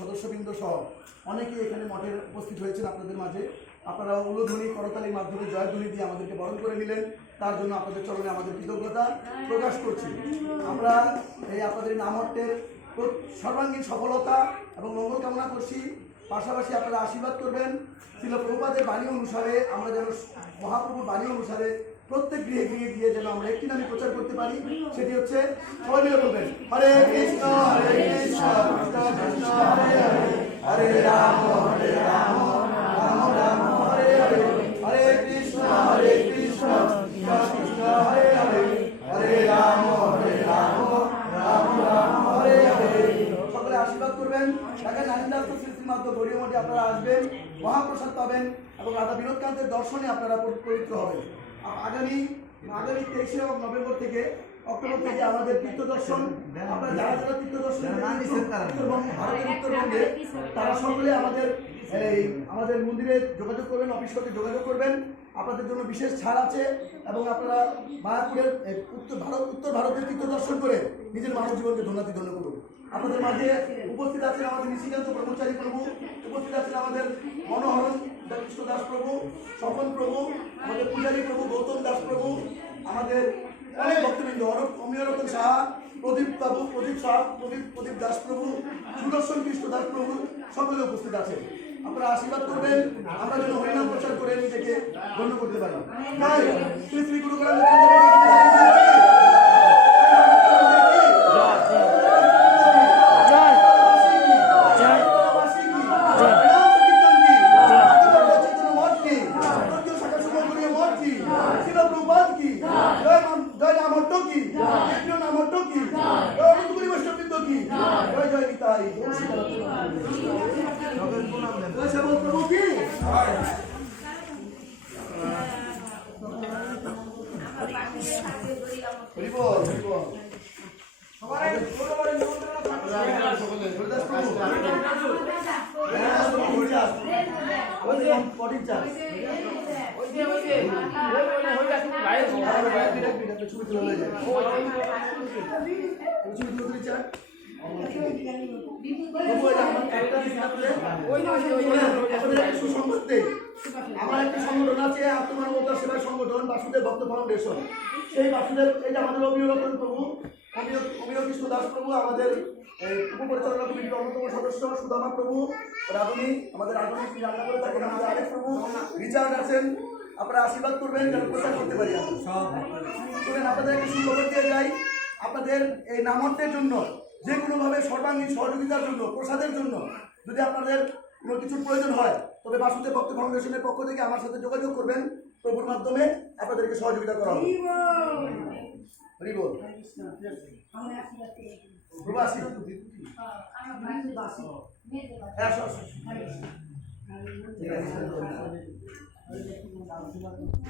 সদস্যবৃন্দ সহ অনেকেই এখানে মঠে উপস্থিত হয়েছেন আপনাদের মাঝে। আপনারা উলুধ্বনি করতালির মাধ্যমে জয়ধ্বনি দিয়ে আমাদেরকে বরণ করে নিলেন, তার জন্য আপনাদের চরণে আমাদের কৃতজ্ঞতা প্রকাশ করছি। আমরা এই আপনাদের নামহট্টের সর্বাঙ্গীন সফলতা এবং মঙ্গল কামনা করছি। পাশাপাশি আপনারা আশীর্বাদ করবেন ছিল প্রভুপাদের বাণী অনুসারে আমরা যেন মহাপ্রভুর বাণী অনুসারে প্রত্যেক গৃহে গৃহে গিয়ে যেন আমরা একটি নামে প্রচার করতে পারি। সেটি হচ্ছে সবাই মিলে বলবেন, হরে কৃষ্ণ কৃষ্ণ কৃষ্ণ হরে হরে, হরে রাম রাম রাম হরে হরে, হরে কৃষ্ণ কৃষ্ণ কৃষ্ণ হরে হরে, হরে রাম রাম রাম হরে হরে। সকলে আশীর্বাদ করবেন। ঢাকা নানিদাস সৃষ্টির মাধ্যমে গৌরীয় মঠে আপনারা আসবেন, মহাপ্রসাদ পাবেন এবং রাধা বিনোদকান্তের দর্শনে আপনারা পবিত্র হবেন। আগামী 23 নভেম্বর থেকে অক্টোবর থেকে আমাদের তীর্থ দর্শন, আপনারা যারা যারা তীর্থ দর্শন ভারতের উত্তরবঙ্গে তারা সকলে আমাদের মন্দিরে যোগাযোগ করবেন, অফিস সাথে যোগাযোগ করবেন। আপনাদের জন্য বিশেষ ছাড় আছে এবং আপনারা মায়াপুরের উত্তর ভারতের তীর্থ দর্শন করে নিজের মানব জীবনকে ধন্য করুন। আপনাদের মাঝে উপস্থিত আছেন আমাদের নিশিকান্ত ব্রহ্মচারী প্রভু, উপস্থিত আছেন আমাদের মনোহরণ কৃষ্ণ দাস প্রভু, স্বপন প্রভু, আমাদের পূজারী প্রভু গৌতম দাস প্রভু, আমাদের অনেক ভক্তবৃন্দ অমিয়রতন সাহা, প্রদীপ সাহা, প্রদীপ দাস প্রভু, সুদর্শন কৃষ্ণ দাস প্রভু সকলে উপস্থিত আছেন। আপনারা আশীর্বাদ করবেন আমরা যেন হরিনাম প্রচার করে নিজেকে ধন্য করতে পারি। শ্রী শ্রী গুরু আমার একটি সংগঠন আছে, আত্মমানবতার সেবা সংগঠন বাসুদেব ভক্ত ফাউন্ডেশন। সেই বাসুদেব এই যে আমাদের অমিয়রতন প্রভু, অমিয় কৃষ্ণ দাস প্রভু, আমাদের উপপরিচালনা কমিটির অন্যতম সদস্য সুদামা প্রভু, রাধুনী আমাদের রাধুনী রান্না করে থাকেন, আমাদের আরেক প্রভু রিচার্ড আছেন। আপনারা আশীর্বাদ করবেন যেন প্রচার করতে পারি। আপনাদের একটি সুখবর দিয়ে যাই, আপনাদের এই নামহট্টের জন্য যে কোনোভাবে সর্বাঙ্গীন সহযোগিতার জন্য, প্রসাদের জন্য যদি আপনাদের কোনো কিছুর প্রয়োজন হয় তবে বাসুদেব ভক্ত ফাউন্ডেশনের পক্ষ থেকে আমার সাথে যোগাযোগ করবেন, প্রভুর মাধ্যমে আপনাদেরকে সহযোগিতা করা হবে। প্রবাসী